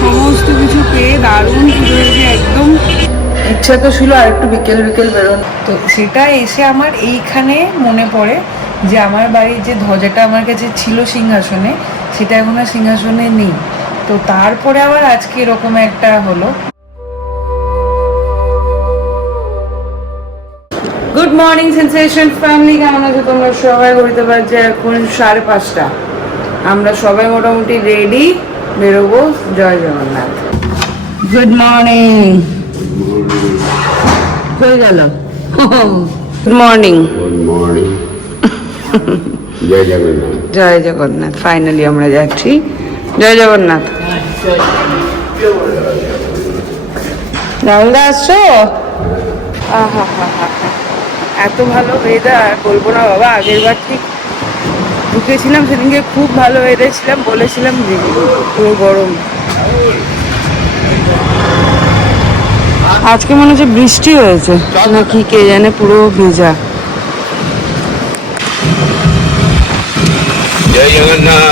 সমস্ত কিছু পেয়ে দারুণ পুজো হয়েছে একদম। ইচ্ছা তো ছিল আর একটু বিকেল বিকেল বেরোনো, তো সেটা এসে আমার এইখানে মনে পড়ে যে আমার বাড়ির যে ধ্বজাটা আমার কাছে ছিল সিংহাসনে, সেটা এখন আর সিংহাসনে নেই। তো তারপরে আবার আজকে এরকম একটা হলো। গুড মর্নিং সেন্সেশন ফ্যামিলি, কেমন আছো তোমরা সবাই? ঘুরতে পারছে এখন 5:30। আমরা সবাই মোটামুটি রেডি, বেরোবো। জয় জগন্নাথ। Good morning. হয়ে গেল। Good morning. Good morning. জয় জগন্নাথ। জয় জগন্নাথ। ফাইনালি আমরা যাচ্ছি। জয় জগন্নাথ। রাহুলদা আসছো? আহা হা হা, এত ভালো ওয়েদার বলবো না বাবা। আগের বার ঠিক ঢুকেছিলাম সেদিনকে খুব ভালো ওয়েদার ছিলাম, বলেছিলাম যে পুরো গরম। আজকে মনে হচ্ছে বৃষ্টি হয়েছে নাকি কে জানে, পুরো ভেজা। জয় জগন্নাথ।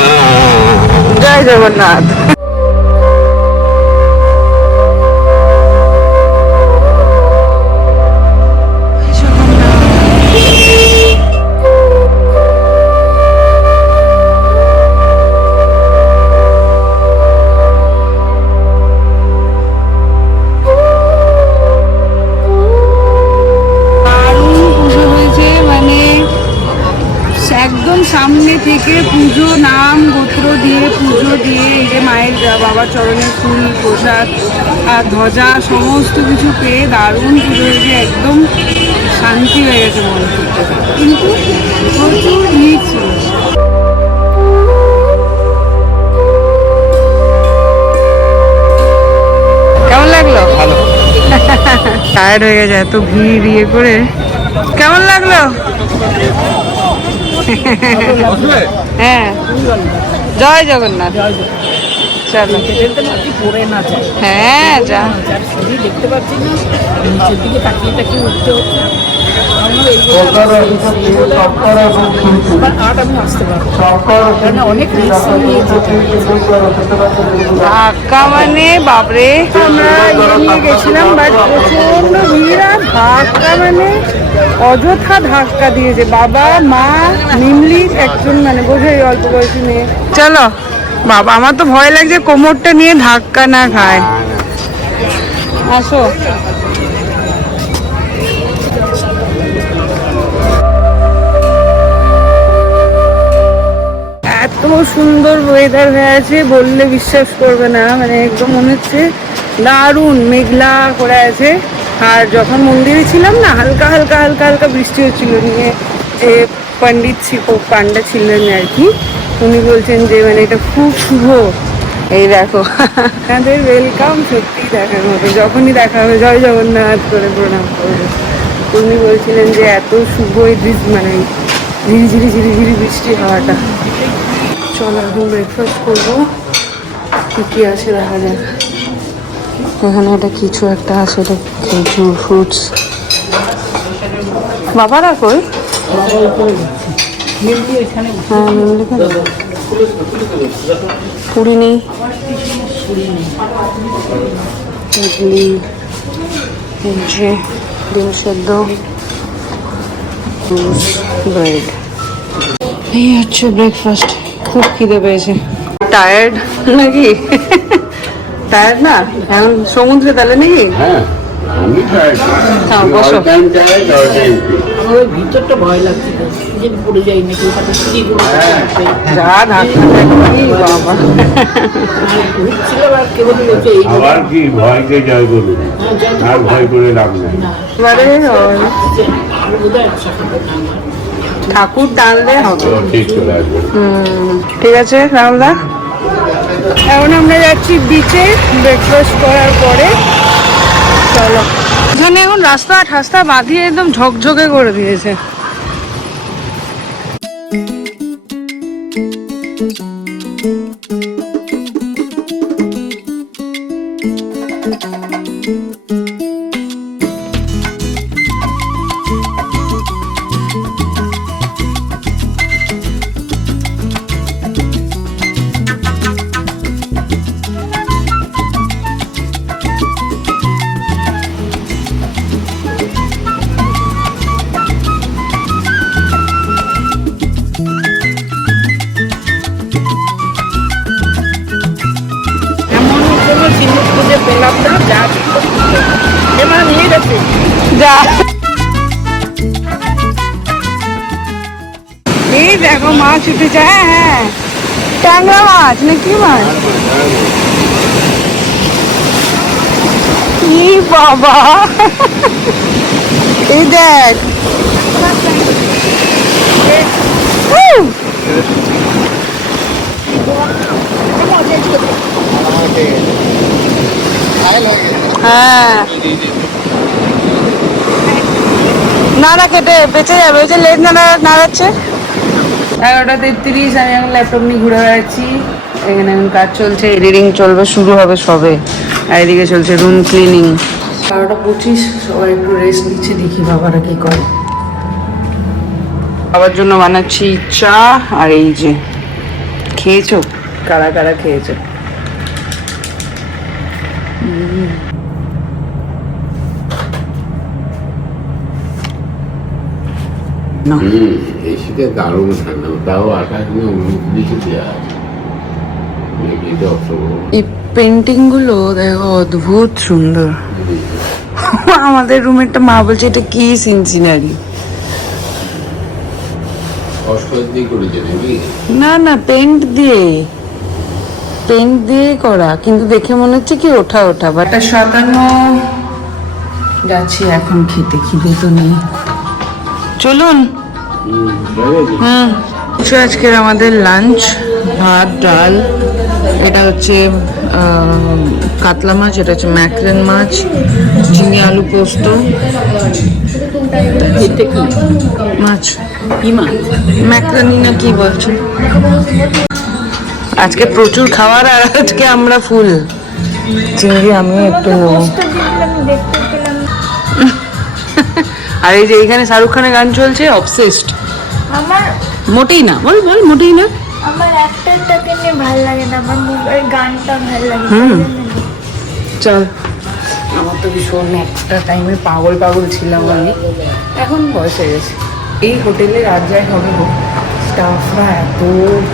জয় জগন্নাথ। একদম সামনে থেকে পুজো, নাম গোত্র দিয়ে পুজো দিয়ে, এই যে মায়ের বাবার চরণের ফুল প্রসাদ আর ধ্বজা সমস্ত কিছু পেয়ে দারুণ পুজো হয়েছে। একদম শান্তি হয়ে গেছে মন থেকে, কিন্তু প্রচুর ভিড় ছিল। কেমন লাগলো? ভালো। টায়ার্ড হয়ে গেছে এত ভিড় ইয়ে করে। কেমন লাগলো? হ্যাঁ, জয় জগন্নাথ। চলো। হ্যাঁ, যা দেখতে পাচ্ছি না, নিচের দিকে তাকিয়ে তাকিয়ে উঠতে হচ্ছে। আমি আসতে পারবো, কারণ অনেক রিস্ক নিয়েছি। ধাক্কা মানে বাপরে, আমরা নিয়ে গেছিলাম বাট প্রচন্ড ভিড় আর ধাক্কা মানে অযথা ধাক্কা দিয়েছে বাবা মা নিমলির একজন, মানে বোঝাই অল্প বয়সী মেয়ে। চলো বাবা, আমার তো ভয় লাগছে কোমরটা নিয়ে ধাক্কা না খায়। আসো। এত সুন্দর ওয়েদার হয়ে আছে বললে বিশ্বাস করবে না, মানে একদম মনে হচ্ছে দারুণ মেঘলা করে আছে। আর যখন মন্দিরে ছিলাম না, হালকা হালকা হালকা হালকা বৃষ্টি হচ্ছিল। নিয়ে যে পান্ডা ছিলেন আর কি, উনি বলছেন যে মানে এটা খুব শুভ। এই দেখো আপনাদের ওয়েলকাম, সত্যি দেখার মতো। যখনই দেখা হবে জয় জগন্নাথ করে প্রণাম করবে। উনি বলছিলেন যে এত শুভ এই দৃশ্য, মানে ঝিরি ঝিরি ঝিরি ঝিরি বৃষ্টি হওয়াটা। চলো এখন ব্রেকফাস্ট করবো, কি কি আছে দেখা যাক। এখানে একটা কিছু একটা আছে, এটা খেজুর ফ্রুটস। বাবারা কই? হ্যাঁ, পুরি নেই, ইডলি, ডিম সেদ্ধ, ব্রেড। এই হচ্ছে ব্রেকফাস্ট। খুব খিদে পেয়েছে। টায়ার্ড নাকি? টায়ার্ড না এখন সমুদ্রে তাহলে নাকি? হ্যাঁ, আমি হ্যাঁ, বসো। ওই ভিতরটা ভয় লাগছে, যে পড়ে যাই নাকি যা ধাক্কা বাবা। ঘুরছিল আর কেবল বলছে এই আবার কি ভয়কে জয় করুন, আর ভয় করে লাভ নেই। এবারে ঠাকুর টানলে হবে। ঠিক চলে আসবে। ঠিক আছে রাহুলদা, এখন আমরা যাচ্ছি বিচে ব্রেকফাস্ট করার পরে। চলো। এখানে এখন রাস্তা ঠাস্তা বাঁধিয়ে একদম ঝকঝকে করে দিয়েছে। যা এই দেখো মাছ উঠেছে। হ্যাঁ হ্যাঁ, ট্যাংরা মাছ না কি মাছ? কি বাবা, এই দেখ। হ্যাঁ নাড়া কেটে বেঁচে যাবে, ওই যে লেজ নাড়াচ্ছে। 11:33, আমি এখন ল্যাপটপ নিয়ে ঘুরে বেড়াচ্ছি। এখানে এখন কাজ চলছে, এডিটিং চলবে, শুরু হবে সবে। আর এদিকে চলছে রুম ক্লিনিং। 12:25, সবাই একটু রেস্ট নিচ্ছে, দেখি বাবারা কি করে। বাবার জন্য বানাচ্ছি চা। আর এই যে খেয়েছো, কারা কারা খেয়েছো? এই শীতে দারুণ ঠান্ডা, তাও 28-29 দেওয়া আছে। এই পেন্টিং গুলো দেখো অদ্ভুত সুন্দর। আমাদের রুমেরটা মা বলছে এটা কি সিনসিনারি। না না, পেন্ট দিয়ে করা, কিন্তু দেখে মনে হচ্ছে কি ওঠা ওঠা। বাট 57 যাচ্ছি এখন খেতে, খিদে তো নেই। চলুন। আজকের আমাদের লাঞ্চ, ভাত ডাল, এটা হচ্ছে কাতলা মাছ, এটা হচ্ছে ম্যাকরেল মাছ, ঝিঙে আলু পোস্ত। মাছ কি মাছ? ম্যাকরানি না কি বলছো? আজকে প্রচুর খাবার, আর আজকে আমরা ফুল। চিংড়ি আমিও একটু নেবো। আর এই যে এখানে শাহরুখ খানের গান চলছে, অবসেসড। আমার মোটেই না, বল বল, মোটেই না। আমার অ্যাক্টরটাকে নিয়ে ভালো লাগে না, আমার মুভির গানটা ভালো লাগে। চল, আমার তো ভীষণ একটা টাইমে পাগল ছিলাম আমি, এখন বয়স হয়ে গেছে। এই হোটেলে রাত যায় হবে হোক, স্টাফরা এত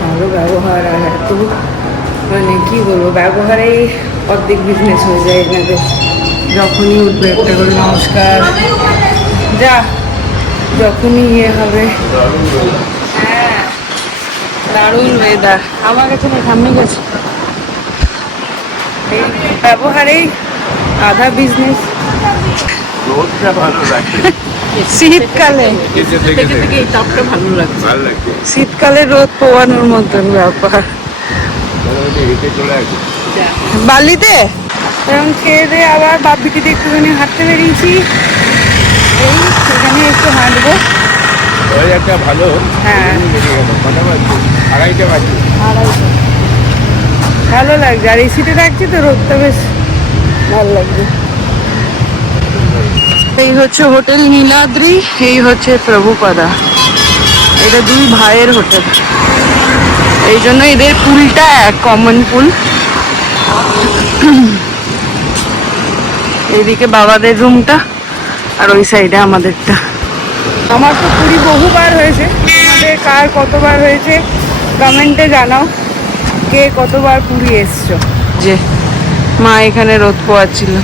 ভালো ব্যবহার, আর এত মানে কি বলবো, ব্যবহারেই অর্ধেক বিজনেস হয়ে যায় এনাদের। যখনই উঠবে একটা করে নমস্কার, যা যখনই ইয়ে হবে। হ্যাঁ দারুণ ওয়েদার, আমার কাছে না সামনে গেছে। এই ব্যবহারেই আধা বিজনেস। শীতকালে এই তাপটা ভালো লাগছে। শীতকালে রোদ পোয়ানোর মতন ব্যাপার। বালিতে এখন খেয়ে দিয়ে আবার বাপিটিতে একটুখানি হাঁটতে বেরিয়েছি। এই সেখানে একটু হাঁটবো। ভালো, হ্যাঁ আড়াইটা বাজে। ভালো লাগছে, আর এসিতে থাকছি তো রোদটা বেশ ভালো লাগছে। এই হচ্ছে হোটেল নীলাদ্রি, এই হচ্ছে প্রভুপাদা। এটা দুই ভাইয়ের হোটেল, এই জন্য এদের পুলটা এক কমন পুল। এইদিকে বাবাদের রুমটা, আর ওই সাইডে আমাদেরটা। আমার তো পুরী বহুবার হয়েছে, আমাদের কার কতবার হয়েছে কমেন্টে জানাও, কে কতবার পুরী এসছো। যে মা এখানে রোদ পোয়াচ্ছিল।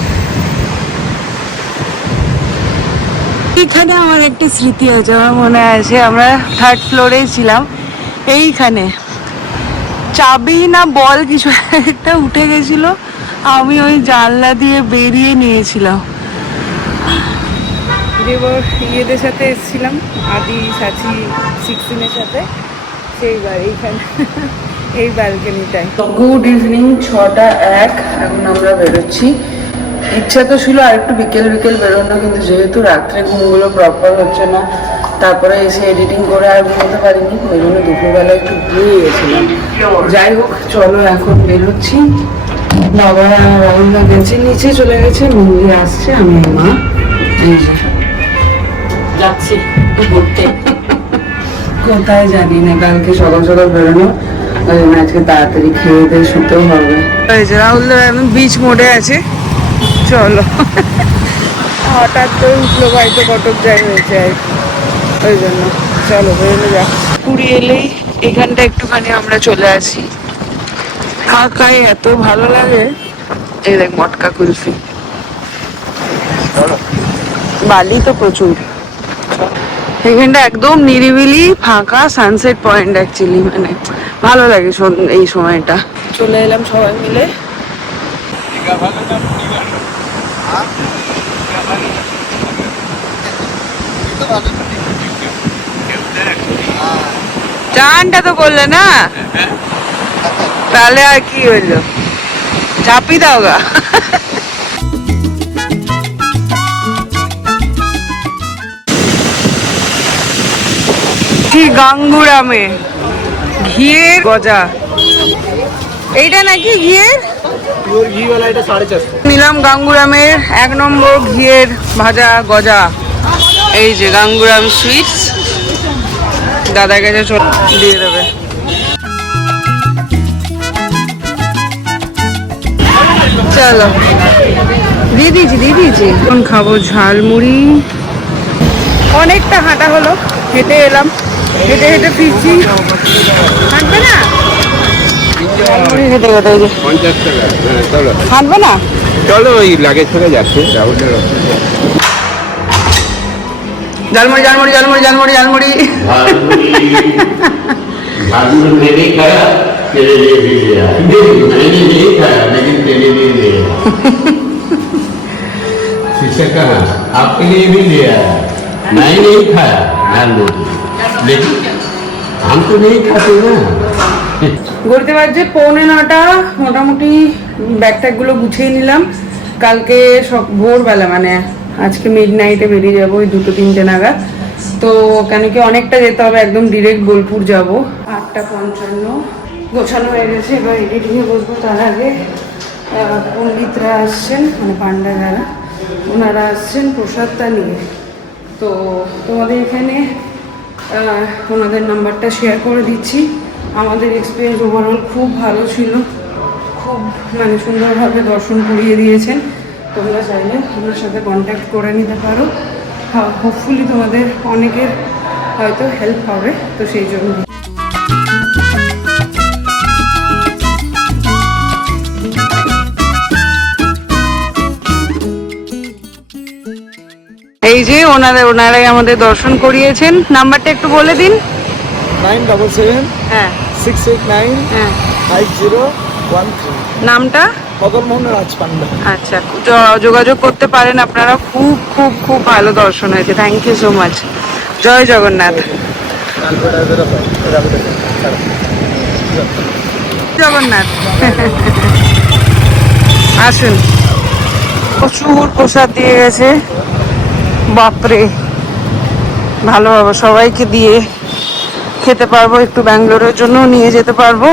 এইখানে আমার একটা স্মৃতি আছে, আমার মনে আছে আমরা 3rd ফ্লোরেই ছিলাম। এইখানে চাবি না বল কিছু একটা উঠে গেছিল, আমি ওই জানলা দিয়ে বেরিয়ে নিয়েছিলাম। দেবর ইয়েদের সাথে এসেছিলাম, আদি সাচি 16-এর সাথে, সেইবার এইখানে এই ব্যালকনিটায়। গুড ইভিনিং, 6:01, এখন আমরা বেরোচ্ছি। ইচ্ছা তো ছিল আর একটু বিকেল বেরোনো, কিন্তু যেহেতু রাত্রে ঘুমগুলো প্রপার হচ্ছে না, তারপরে এসে এডিটিং করে আর ঘুমোতে পারিনি, ওই জন্য দুপুরবেলা একটু ঘুরিয়ে গেছিলাম। যাই হোক, চলো এখন বেরোচ্ছি। বাবা রাহুলদা গেছে নিচে, চলে গেছে, মন্দির আসছে, আমি মা এই যে যাচ্ছি ঘুরতে। কোথায় জানি না, কালকে সকাল বেরোনো, ওই জন্য আজকে তাড়াতাড়ি খেয়ে দিয়ে শুতেও হবে। এই যে রাহুলদা এখন বিচ মোড়ে আছে, চলো। হঠাৎ করে উঠলো, হয়তো কটক যাই হয়েছে আর কি, ওই জন্য চলো বেরোনো যাক। পুরী এলেই এখানটা একটুখানি আমরা চলে আসি, ফাঁকায় এত ভালো লাগে। এই দেখ মটকা কুলফি, বালি তো প্রচুর। এখানটা একদম নিরিবিলি ফাঁকা সানসেট পয়েন্ট অ্যাকচুয়ালি, মানে ভালো লাগে এই সময়টা। চলে এলাম সবাই মিলে। চানটা তো করলে না, তাহলে আর কি হইলো, চাপি দাও গা। গাঙ্গুরামে ঘিয়ের গজা, এইটা নাকি ঘিয়ের নিলাম। গাঙ্গুরামের 1 নম্বর ঘিয়ের ভাজা গজা। এই যে গাঙ্গুরাম সুইটস, দাদা কাছে দিয়ে দেবে। চলো দিয়ে দিয়েছি। এখন খাবো ঝালমুড়ি। অনেকটা হাঁটা হলো, হেঁটে এলাম, হেঁটে ফিরছি। হাঁটবে না? খেতে খেতে 50 টাকা। হ্যাঁ চলো। হাঁটবে না? চলো, ওই লাগেজ থেকে যাচ্ছে রাহুলের। ঝালমুড়ি ঝালমুড়ি ঝালমুড়ি ঝালমুড়ি ঝালমুড়ি। झालमुड़ी मैंने खाया, तेरे लिए भी लिया। मैंने नहीं खाया लेकिन तेरे लिए लिया। शीशा कहा आपके लिए भी लिया, मैं नहीं खाया झालमुड़ी, लेकिन हम तो नहीं खाते ना। ঘুরতে পারছে 8:45, মোটামুটি ব্যাগ ট্যাগগুলো গুছিয়ে নিলাম। কালকে সব ভোরবেলা, মানে আজকে মিডনাইটে বেরিয়ে যাবো, ওই 2-3টে নাগাদ। তো কেন কি অনেকটা যেতে হবে, একদম ডিরেক্ট বোলপুর যাব। 8:55 গোছানো হয়ে গেছে, এবার এডিটিংয়ে বসবো। তার আগে পণ্ডিতরা আসছেন, মানে পান্ডারা, ওনারা আসছেন প্রসাদটা নিয়ে। তো তোমাদের এখানে ওনাদের নাম্বারটা শেয়ার করে দিচ্ছি। আমাদের এক্সপিরিয়েন্স ওভারঅল খুব ভালো ছিল, খুব মানে সুন্দরভাবে দর্শন করিয়ে দিয়েছেন। তোমরা চাইলে ওনার সাথে কন্ট্যাক্ট করে নিতে পারো। হোপফুলি তোমাদের অনেকের হয়তো হেল্প হবে, তো সেই জন্য। এই যে ওনারাই আমাদের দর্শন করিয়েছেন। নাম্বারটা একটু বলে দিন। 977 হ্যাঁ 689 হ্যাঁ 5013। নামটা? মদনমোহন রাজপান্ডা। আচ্ছা, যোগাযোগ করতে পারেন আপনারা। খুব খুব খুব ভালো দর্শন হয়েছে। Thank you so much. জয় জগন্নাথ। জগন্নাথ। আসুন। প্রচুর প্রসাদ দিয়ে গেছে, বাপরে। ভালো হবে, সবাইকে দিয়ে খেতে পারবো, একটু ব্যাঙ্গালোরের জন্য নিয়ে যেতে পারবো।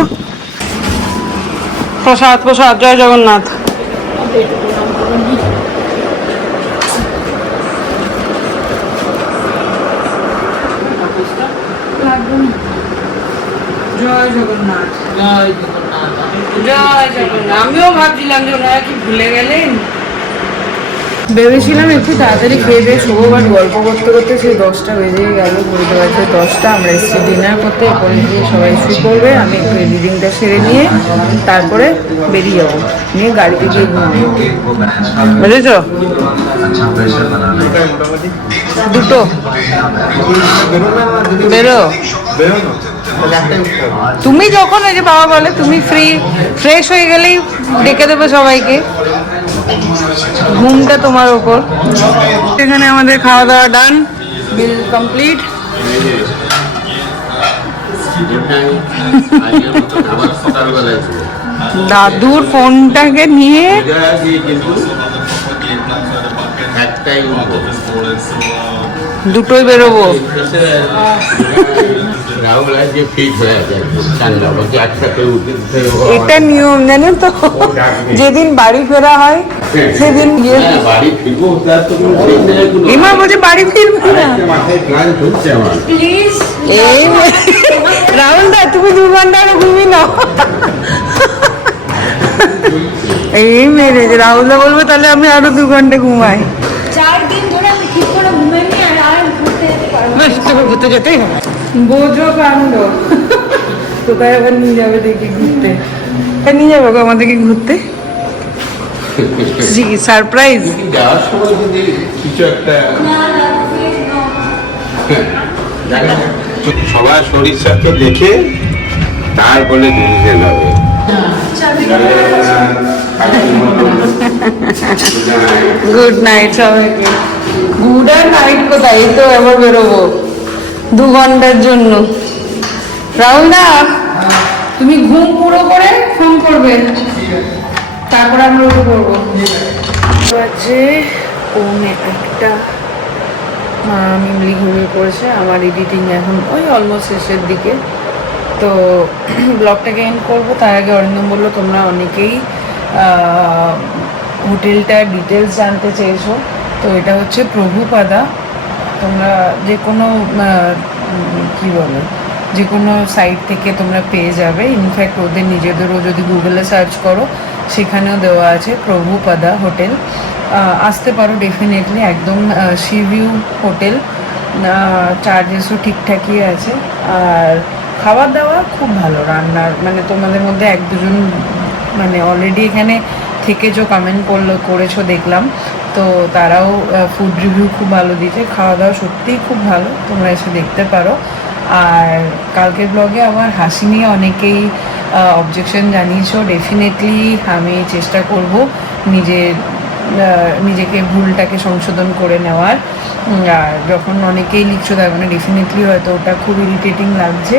প্রসাদ প্রসাদ, জয় জগন্নাথ। জয় জগন্নাথ। জয় জগন্নাথ। জয় জগন্নাথ। আমিও ভাবছিলাম যে ওনারা কি ভুলে গেলেন। ভেবেছিলাম একটু তাড়াতাড়ি খেয়ে দিয়ে শোবো, বাট গল্প করতে করতে সেই 10টা বেজেই গেল। ঘুরতে পারছে 10টা। আমরা এসেছি ডিনার করতে, এরপরে গিয়ে সবাই শুয়ে পড়বে। আমি একটু এডিটিংটা সেরে নিয়ে তারপরে বেরিয়ে যাবো, নিয়ে গাড়িতে গিয়ে ঘুমাবো। বুঝেছ? দুটো বেরো। তুমি যখন ওই যে বাবা বলে তুমি ফ্রেশ হয়ে গেলেই ডেকে দেবে সবাইকে। ঘুমটা তোমার ওপর। এখানে আমাদের খাওয়া দাওয়া ডান, বিল কমপ্লিট। দাদুর ফোনটাকে নিয়ে দুটোই বেরোবো। এটা নিয়ম জানো তো, যেদিন বাড়ি ফেরা হয় সেদিন ইমা বলছে বাড়ি ফিরবে না। এই রাহুল দা, তুমি 2 ঘন্টা আরো ঘুমিয়ে নাও। এই মেরেছে। রাহুল দা বলবো তাহলে আমি আরো 2 ঘন্টা ঘুমাই। 4 দিন ধরে আমি ঠিক করে ঘুমাইনি, আর ঘুরতে যেতে পারবো না। তোকে ঘুরতে যেতেই হবে। বোঝো কাণ্ড। কোথায় আবার নিয়ে যাবে দেখি ঘুরতে? নিয়ে যাবো গো আমাদেরকে ঘুরতে। সারপ্রাইজ। যাওয়ার সময় যদি কিছু একটা সবার শরীর স্বাস্থ্য দেখে তারপরে ডিসিশন হবে। গুড নাইট সবাইকে। গুড আর নাইট কোথায়, এই তো এবার বেরোবো 2 ঘন্টার জন্য। রাহুল দা, তুমি ঘুম পুরো করে ফোন করবে, তারপর আমরা উঠে পড়বো। আছে পৌনে 1টা, মিমলি ঘুমিয়ে পড়েছে। আমার এডিটিং এখন ওই অলমোস্ট শেষের দিকে, তো ব্লগটাকে এন্ড করবো। তার আগে অরিন্দম বললো তোমরা অনেকেই হোটেলটার ডিটেলস জানতে চেয়েছো। তো এটা হচ্ছে প্রভুপাদা। তোমরা যে কোনো কী বলে, যে কোনো সাইট থেকে তোমরা পেয়ে যাবে। ইনফ্যাক্ট ওদের নিজেদেরও যদি গুগলে সার্চ করো সেখানেও দেওয়া আছে প্রভুপাদা হোটেল। আসতে পারো ডেফিনেটলি, একদম সি ভিউ হোটেল। চার্জেসও ঠিকঠাকই আছে, আর খাবার দাবার খুব ভালো। রান্নার মানে তোমাদের মধ্যে 1-2 জন মানে অলরেডি এখানে থেকে যে কমেন্ট করেছো দেখলাম, তো তারাও ফুড রিভিউ খুব ভালো দিয়েছে। খাওয়া দাওয়া সত্যিই খুব ভালো, তোমরা এসে দেখতে পারো। আর কালকের ব্লগে আমার হাসি নিয়ে অনেকেই অবজেকশন জানিয়েছো। ডেফিনেটলি আমি চেষ্টা করব নিজেকে ভুলটাকে সংশোধন করে নেওয়ার। আর যখন অনেকেই লিখছো তার মানে ডেফিনেটলি হয়তো ওটা খুব ইরিটেটিং লাগছে।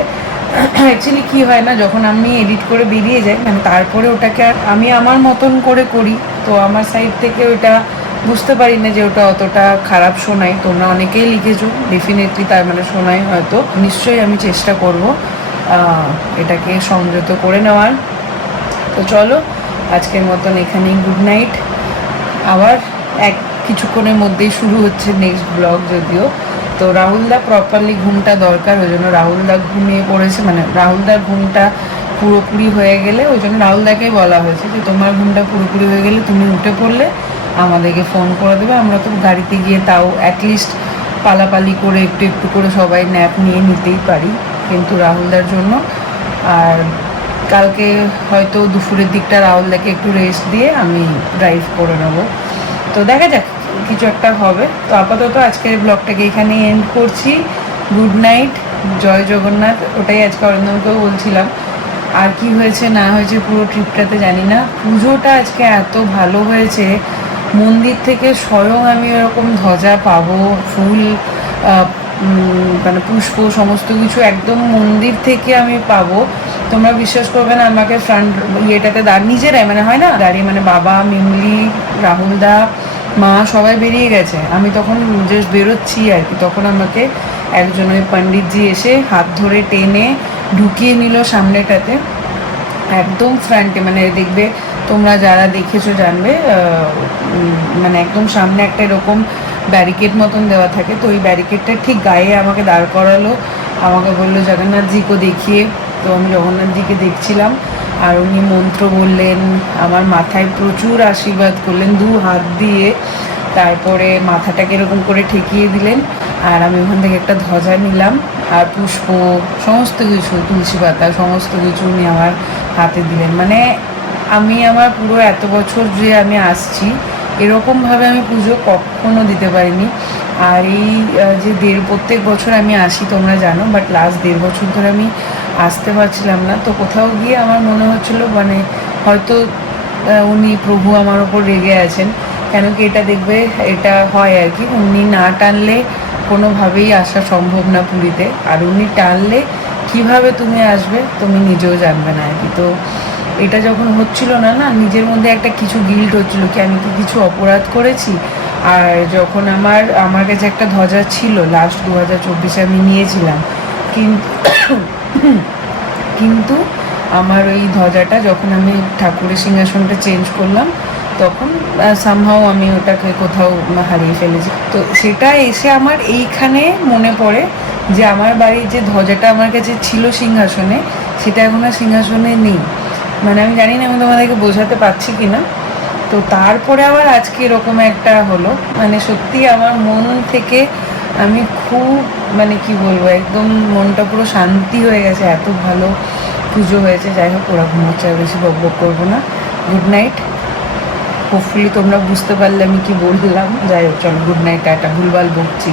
অ্যাকচুয়ালি কী হয় না, যখন আমি এডিট করে বেরিয়ে যাই মানে তারপরে ওটাকে আর আমি আমার মতন করে করি, তো আমার সাইড থেকে ওটা বুঝতে পারি না যে ওটা অতটা খারাপ শোনাই। তোমরা অনেকেই লিখেছো, ডেফিনেটলি তার মানে শোনাই হয়তো। নিশ্চয়ই আমি চেষ্টা করব এটাকে সংযত করে নেওয়ার। তো চলো আজকের মতন এখানেই গুড নাইট। আবার কিছুক্ষণের মধ্যেই শুরু হচ্ছে নেক্সট ব্লগ যদিও। তো রাহুলদা প্রপারলি ঘুমটা দরকার, ওই জন্য রাহুলদা ঘুমিয়ে পড়েছে। মানে রাহুলদার ঘুমটা পুরোপুরি হয়ে গেলে, ওই জন্য রাহুলদাকেই বলা হয়েছে যে তোমার ঘুমটা পুরোপুরি হয়ে গেলে তুমি উঠে পড়লে আমাদেরকে ফোন করে দেবে। আমরা তো গাড়িতে গিয়ে তাও অ্যাটলিস্ট পালাপালি করে একটু একটু করে সবাই ন্যাপ নিয়ে নিতেই পারি, কিন্তু রাহুলদার জন্য। আর কালকে হয়তো দুপুরের দিকটা রাহুলদাকে একটু রেস্ট দিয়ে আমি ড্রাইভ করে নেবো। তো দেখা যাক, কিছু একটা হবে। তো আপাতত আজকের ব্লগটাকে এখানেই এন্ড করছি। গুড নাইট, জয় জগন্নাথ। ওটাই আজকে অরিন্দমকেও বলছিলাম। আর কি হয়েছে না হয়েছে পুরো ট্রিপটাতে জানি না। পুজোটা আজকে এত ভালো হয়েছে, মন্দির থেকে স্বয়ং আমি এরকম ধ্বজা পাবো, ফুল মানে পুষ্প সমস্ত কিছু একদম মন্দির থেকে আমি পাবো। তোমরা বিশ্বাস করবে না, আমাকে ফ্রন্ট ইয়েটাতে নিজেরাই মানে হয় না দাঁড়িয়ে, মানে বাবা, মিমলি, রাহুলদা, মা সবাই বেরিয়ে গেছে, আমি তখন জাস্ট বেরোচ্ছি আর কি। তখন আমাকে একজন ওই পণ্ডিতজি এসে হাত ধরে টেনে ঢুকিয়ে নিল সামনেটাতে, একদম ফ্রন্টে। মানে দেখবে তোমরা যারা দেখেছো জানবে, মানে একদম সামনে একটা এরকম ব্যারিকেড মতন দেওয়া থাকে, তো ওই ব্যারিকেডটার ঠিক গায়ে আমাকে দাঁড় করালো। আমাকে বললো জগন্নাথজিকে দেখিয়ে। তো আমি জগন্নাথজিকে দেখছিলাম, আর উনি মন্ত্র বললেন, আমার মাথায় প্রচুর আশীর্বাদ করলেন 2 হাত দিয়ে। তারপরে মাথাটাকে এরকম করে ঠেকিয়ে দিলেন, আর আমি ওখান থেকে একটা ধ্বজা নিলাম, আর পুষ্প সমস্ত কিছু, তুলসী পাতা সমস্ত কিছু উনি আমার হাতে দিলেন। মানে আমি আমার পুরো এত বছর যে আমি আসছি, এরকমভাবে আমি পুজো কখনো দিতে পারিনি। আর এই যে প্রত্যেক বছর আমি আসি তোমরা জানো, বাট লাস্ট 1.5 বছর ধরে আমি আসতে পারছিলাম না। তো কোথাও গিয়ে আমার মনে হচ্ছিলো মানে হয়তো উনি প্রভু আমার ওপর রেগে আছেন, কেন কি এটা দেখবে এটা হয় আর কি, উনি না টানলে কোনোভাবেই আসা সম্ভব না পুরীতে, আর উনি টানলে কিভাবে তুমি আসবে তুমি নিজেও জানবে না আর কি। তো এটা যখন হচ্ছিল না নিজের মধ্যে একটা কিছু গিল্ট হচ্ছিলো কি আমি কি কিছু অপরাধ করেছি। আর যখন আমার কাছে একটা ধ্বজা ছিল লাস্ট 2024 আমি নিয়েছিলাম, কিন্তু আমার ওই ধ্বজাটা যখন আমি ঠাকুরের সিংহাসনটা চেঞ্জ করলাম তখন সামহাও আমি ওটাকে কোথাও হারিয়ে ফেলেছি। তো সেটা এসে আমার এইখানে মনে পড়ে যে আমার বাড়ির যে ধ্বজাটা আমার কাছে ছিল সিংহাসনে, সেটা এখন আর সিংহাসনে নেই। মানে আমি জানি না আমি তোমাদেরকে বোঝাতে পারছি কি না। তো তারপরে আবার আজকে এরকম একটা হলো, মানে সত্যি আমার মন থেকে আমি খুব মানে কি বলবো, একদম মনটা পুরো শান্তি হয়ে গেছে, এত ভালো পুজো হয়েছে। যাই হোক, ওরা ঘুমোচ্ছে, আর বেশি বকবক করবো না। Good night. হোপফুলি তোমরা বুঝতে পারলে আমি কি বললাম। যাই হোক, চলো গুড নাইট, টাটা, ভুলভাল বকছি।